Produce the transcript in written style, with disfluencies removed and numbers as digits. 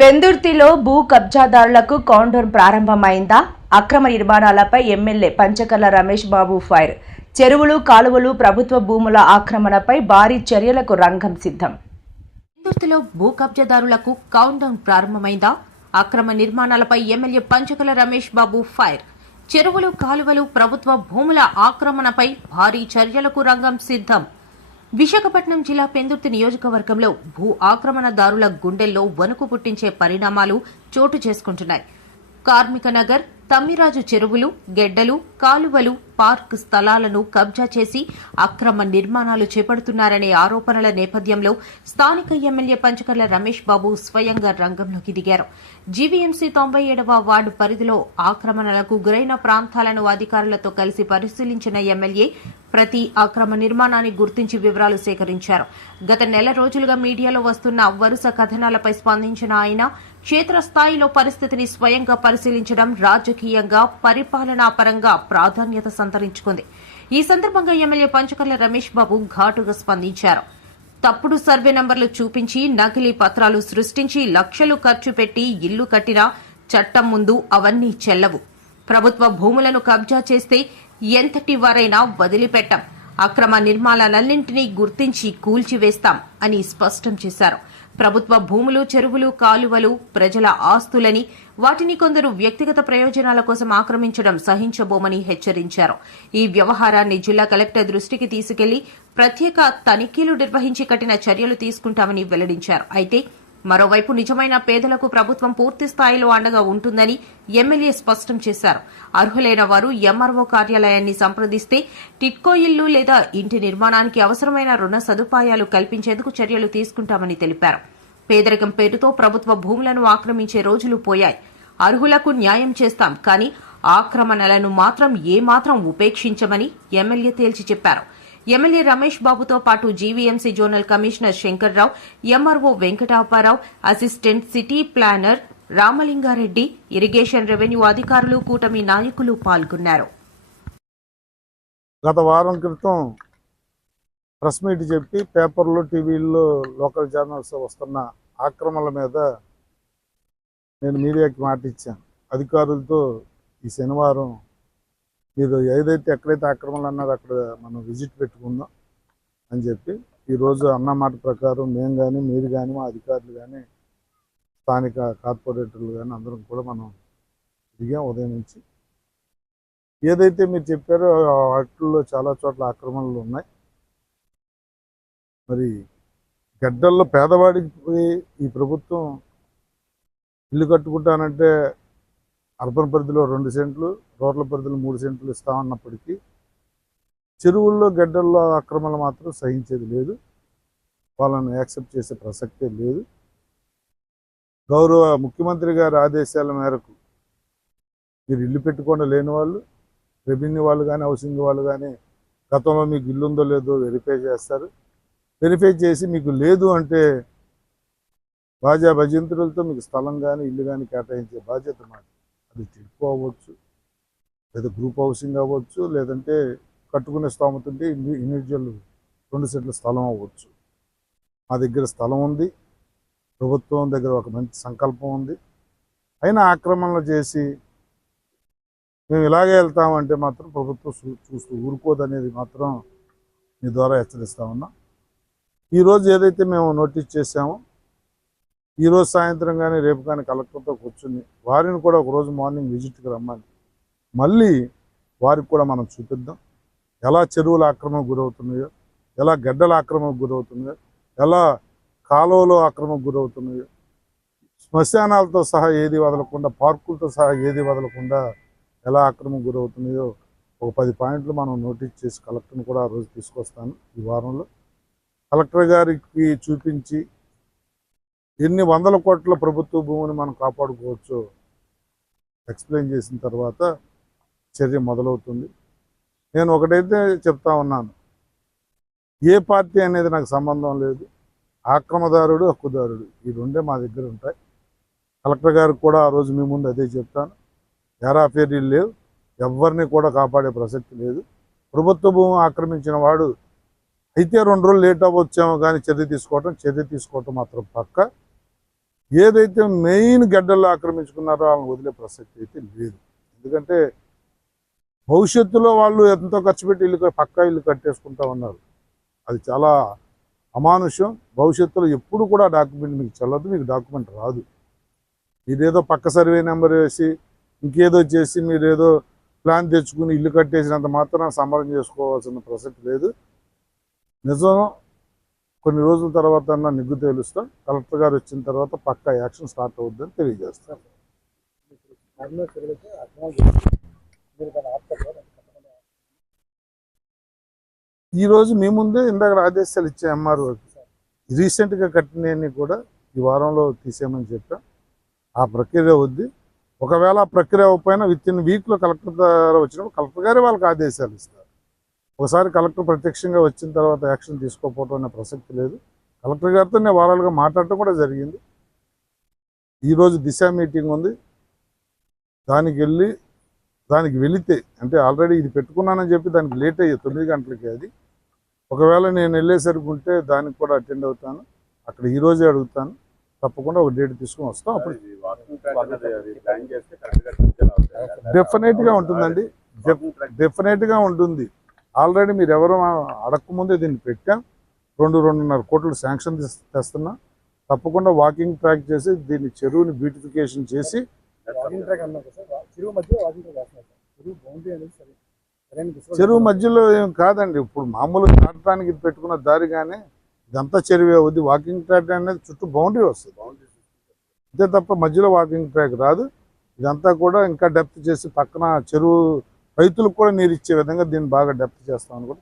పెందుర్తిలో భూ కబ్జాదారులకు కౌంటర్ ప్రారంభమైందా? అక్రమ నిర్మాణాలపై ఎమ్మెల్యే పంచకర్ల రమేష్ బాబు ఫైర్. చెరువులు, కాలువలు, ప్రభుత్వ భూముల ఆక్రమణపై భారీ చర్యలకు రంగం సిద్ధం. పెందుర్తిలో భూ కబ్జాదారులకు కౌంటౌన్ ప్రారంభమైందా? అక్రమ నిర్మాణాలపై ఎమ్మెల్యే పంచకర్ల రమేష్ బాబు ఫైర్. చెరువులు, కాలువలు, ప్రభుత్వ భూముల ఆక్రమణపై భారీ చర్యలకు రంగం సిద్ధం. విశాఖపట్నం జిల్లా పెందుర్తి నియోజకవర్గంలో భూ ఆక్రమణదారుల గుండెల్లో వణుకు పుట్టించే పరిణామాలు చోటు చేసుకుంటున్నాయి. కార్మిక నగర్, తమ్మిరాజు చెరువులు, గెడ్డలు, కాలువలు, పార్క్ స్థలాలను కబ్జా చేసి అక్రమ నిర్మాణాలు చేపడుతున్నారనే ఆరోపణల నేపథ్యంలో స్థానిక ఎమ్మెల్యే పంచకర్ల రమేష్ బాబు స్వయంగా రంగంలోకి దిగారు. జీవీఎంసీ 97వ వార్డు పరిధిలో ఆక్రమణలకు గురైన ప్రాంతాలను అధికారులతో కలిసి పరిశీలించిన ఎమ్మెల్యే ప్రతి అక్రమ నిర్మాణాన్ని గుర్తించి వివరాలు సేకరించారు. గత నెల రోజులుగా మీడియాలో వస్తున్న వరుస కథనాలపై స్పందించిన ఆయన క్షేత్రస్థాయిలో పరిస్థితిని స్వయంగా పరిశీలించడం రాజకీయంగా, పరిపాలనాపరంగా ప్రాధాన్యత సంతరించుకుంది. ఈ సందర్భంగా ఎమ్మెల్యే పంచకర్ల రమేష్ బాబు ఘాటుగా స్పందించారు. తప్పుడు సర్వే నంబర్లు చూపించి నకిలీ పత్రాలు సృష్టించి లక్షలు ఖర్చు పెట్టి ఇల్లు కట్టినా చట్టం ముందు అవన్నీ చెల్లవు. ప్రభుత్వ భూములను కబ్జా చేస్తే ఎంతటి వారైనా వదిలిపెట్టాం. అక్రమ నిర్మాణాలన్నింటినీ గుర్తించి కూల్చివేస్తాం అని స్పష్టం చేశారు. ప్రభుత్వ భూములు, చెరువులు, కాలువలు ప్రజల ఆస్తులని, వాటిని కొందరు వ్యక్తిగత ప్రయోజనాల కోసం ఆక్రమించడం సహించబోమని హెచ్చరించారు. ఈ వ్యవహారాన్ని జిల్లా కలెక్టర్ దృష్టికి తీసుకెళ్లి ప్రత్యేక తనిఖీలు నిర్వహించి కఠిన చర్యలు తీసుకుంటామని వెల్లడించారు. అయితే మరోవైపు నిజమైన పేదలకు ప్రభుత్వం పూర్తి స్థాయిలో అండగా ఉంటుందని ఎమ్మెల్యే స్పష్టం చేశారు. అర్హులైన వారు ఎంఆర్ఓ కార్యాలయాన్ని సంప్రదిస్తే టిట్కో ఇల్లు లేదా ఇంటి నిర్మాణానికి అవసరమైన రుణ సదుపాయాలు కల్పించేందుకు చర్యలు తీసుకుంటామని తెలిపారు. పేదరికం పేరుతో ప్రభుత్వ భూములను ఆక్రమించే రోజులు పోయాయి. అర్హులకు న్యాయం చేస్తాం, కానీ ఆక్రమణలను మాత్రం ఏమాత్రం ఉపేక్షించమని ఎమ్మెల్యే తేల్చి చెప్పారు. ఎమ్మెల్యే రమేష్ బాబుతో పాటు GVMC zonal commissioner Shankar Rao, MRO Venkatapa Rao, assistant city planner Ramalinga Reddy, irrigation, revenue అధికారులు, కూటమి నాయకులు పాల్గొన్నారు. గత వారం క్రితం ప్రెస్ మీట్ చెప్పి పేపర్లు, టీవీల్లో, లోకల్ ఛానల్స్ వస్తున్న ఆక్రమణల మీద నేను మీడియాకి మాట ఇచ్చాను. అధికారులతో ఈ శనివారం మీరు ఏదైతే ఎక్కడైతే ఆక్రమణలు అన్నారో అక్కడ మనం విజిట్ పెట్టుకుందాం అని చెప్పి ఈరోజు అన్న మాట ప్రకారం మేము కానీ, మీరు కానీ, మా అధికారులు కానీ, స్థానిక కార్పొరేటర్లు కానీ అందరం కూడా మనం దిగాం. ఉదయం నుంచి ఏదైతే మీరు చెప్పారో వాటిల్లో చాలా చోట్ల ఆక్రమణలు ఉన్నాయి. మరి గడ్డల్లో పేదవాడికి పోయి ఈ ప్రభుత్వం ఇల్లు కట్టుకుంటానంటే అర్బన్ పరిధిలో 2 సెంట్లు, రూరల్ పరిధిలో 3 సెంట్లు ఇస్తామన్నప్పటికీ చెరువుల్లో, గడ్డల్లో ఆక్రమణలు మాత్రం సహించేది లేదు. వాళ్ళని యాక్సెప్ట్ చేసే ప్రసక్తే లేదు. గౌరవ ముఖ్యమంత్రి గారి ఆదేశాల మేరకు మీరు ఇల్లు పెట్టుకుండా లేని వాళ్ళు, రెవెన్యూ వాళ్ళు కానీ, హౌసింగ్ వాళ్ళు కానీ గతంలో మీకు ఇల్లు ఉందో లేదో వెరిఫై చేస్తారు. వెరిఫై చేసి మీకు లేదు అంటే బాజా భజంతులతో మీకు స్థలం కానీ, ఇల్లు కానీ కేటాయించే బాధ్యత మాది. అది టిడ్కో అవ్వచ్చు, లేదా గ్రూప్ హౌసింగ్ అవ్వచ్చు, లేదంటే కట్టుకునే స్తోమత ఉంటే ఇండివిజువల్ 2 సెంట్ల స్థలం అవ్వచ్చు. మా దగ్గర స్థలం ఉంది, ప్రభుత్వం దగ్గర ఒక మంచి సంకల్పం ఉంది. అయినా ఆక్రమణలు చేసి మేము ఇలాగే వెళ్తామంటే మాత్రం ప్రభుత్వం చూస్తూ ఊరుకోదనేది మాత్రం మీ ద్వారా హెచ్చరిస్తా ఉన్నాం. ఈరోజు ఏదైతే మేము నోటీస్ చేశామో ఈరోజు సాయంత్రం కానీ, రేపు కానీ కలెక్టర్తో కూర్చుని వారిని కూడా ఒకరోజు మార్నింగ్ విజిట్కి రమ్మని మళ్ళీ వారికి కూడా మనం చూపిద్దాం. ఎలా చెరువుల ఆక్రమణకు గురవుతున్నాయో, ఎలా గడ్డల ఆక్రమణకు గురవుతున్నాయో, ఎలా కాలువలో ఆక్రమణకు గురవుతున్నాయో, శ్మశానాలతో సహా ఏది వదలకుండా, పార్కులతో సహా ఏది వదలకుండా ఎలా ఆక్రమణకు గురవుతున్నాయో ఒక 10 పాయింట్లు మనం నోటీస్ చేసి కలెక్టర్ని కూడా ఆ రోజు తీసుకొస్తాను. ఈ వారంలో కలెక్టర్ గారికి చూపించి ఎన్ని వందల కోట్ల ప్రభుత్వ భూమిని మనం కాపాడుకోవచ్చో ఎక్స్ప్లెయిన్ చేసిన తర్వాత చర్య మొదలవుతుంది. నేను ఒకటైతే చెప్తా ఉన్నాను, ఏ పార్టీ అనేది నాకు సంబంధం లేదు. ఆక్రమదారుడు, హక్కుదారుడు ఈ రెండే మా దగ్గర ఉంటాయి. కలెక్టర్ గారికి కూడా ఆ రోజు మీ ముందు అదే చెప్తాను. ఎరాఫేరీలు లేవు, ఎవరిని కూడా కాపాడే ప్రసక్తి లేదు. ప్రభుత్వ భూమి ఆక్రమించిన వాడు అయితే 2 రోజులు లేట్ అవ్వచ్చేమో కానీ చర్య తీసుకోవటం మాత్రం పక్క. ఏదైతే మెయిన్ గడ్డల్లో ఆక్రమించుకున్నారో వాళ్ళని వదిలే ప్రసక్తి అయితే లేదు. ఎందుకంటే భవిష్యత్తులో వాళ్ళు ఎంతో ఖర్చు పెట్టి పక్కా ఇల్లు కట్టేసుకుంటా ఉన్నారు. అది చాలా అమానుష్యం. భవిష్యత్తులో ఎప్పుడు కూడా డాక్యుమెంట్ మీకు చెల్లదు, మీకు డాక్యుమెంట్ రాదు. మీరేదో పక్క సర్వే నెంబర్ వేసి ఇంకేదో చేసి మీరేదో ప్లాన్ తెచ్చుకుని ఇల్లు కట్టేసినంత మాత్రం సంబరం చేసుకోవాల్సిన ప్రసక్తి లేదు. నిజం కొన్ని రోజుల తర్వాత నిగ్గు తేలుస్తాం. కలెక్టర్ గారు వచ్చిన తర్వాత పక్కా యాక్షన్ స్టార్ట్ అవుద్దని తెలియజేస్తాం. ఈరోజు మీ ముందే ఇందాక ఆదేశాలు ఇచ్చే ఎంఆర్ఓ రీసెంట్గా కట్టినవన్నీ కూడా ఈ వారంలో తీసేయమని చెప్పాం. ఆ ప్రక్రియ వద్ది. ఒకవేళ ఆ ప్రక్రియ అవ్వకపోయినా విత్ ఇన్ వీక్లో కలెక్టర్ ద్వారా వచ్చినప్పుడు కలెక్టర్ గారే వాళ్ళకి ఆదేశాలు ఇస్తారు. ఒకసారి కలెక్టర్ ప్రత్యక్షంగా వచ్చిన తర్వాత యాక్షన్ తీసుకోకపోవడం అనే ప్రసక్తి లేదు. కలెక్టర్ గారితో నేను వారాలుగా మాట్లాడటం కూడా జరిగింది. ఈరోజు దిశ మీటింగ్ ఉంది. దానికి వెళితే అంటే ఆల్రెడీ ఇది పెట్టుకున్నానని చెప్పి దానికి లేట్ అయ్యే 9 గంటలకి అది. ఒకవేళ నేను వెళ్ళేసరికి ఉంటే దానికి కూడా అటెండ్ అవుతాను. అక్కడ ఈరోజే అడుగుతాను. తప్పకుండా ఒక డేట్ తీసుకుని వస్తాం. అప్పుడు డెఫినెట్గా ఉంటుందండి. డెఫినెట్గా ఉంటుంది. ఆల్రెడీ మీరు ఎవరు అడగకముందే దీన్ని పెట్టాం. 2.5 కోట్లు శాంక్షన్ తెస్తున్నా. తప్పకుండా వాకింగ్ ట్రాక్ చేసి దీన్ని చెరువుని బ్యూటిఫికేషన్ చేసి చెరువు మధ్యలో ఏం కాదండి. ఇప్పుడు మామూలుగా నాటడానికి ఇది పెట్టుకున్న దారి కానీ ఇదంతా చెరువే అవుద్ది. వాకింగ్ ట్రాక్ అనేది చుట్టూ బౌండరీ వస్తుంది అంతే తప్ప మధ్యలో వాకింగ్ ట్రాక్ రాదు. ఇదంతా కూడా ఇంకా డెప్త్ చేసి పక్కన చెరువు రైతులకు కూడా నీరు ఇచ్చే విధంగా దీన్ని బాగా డెప్త్ చేస్తామని కూడా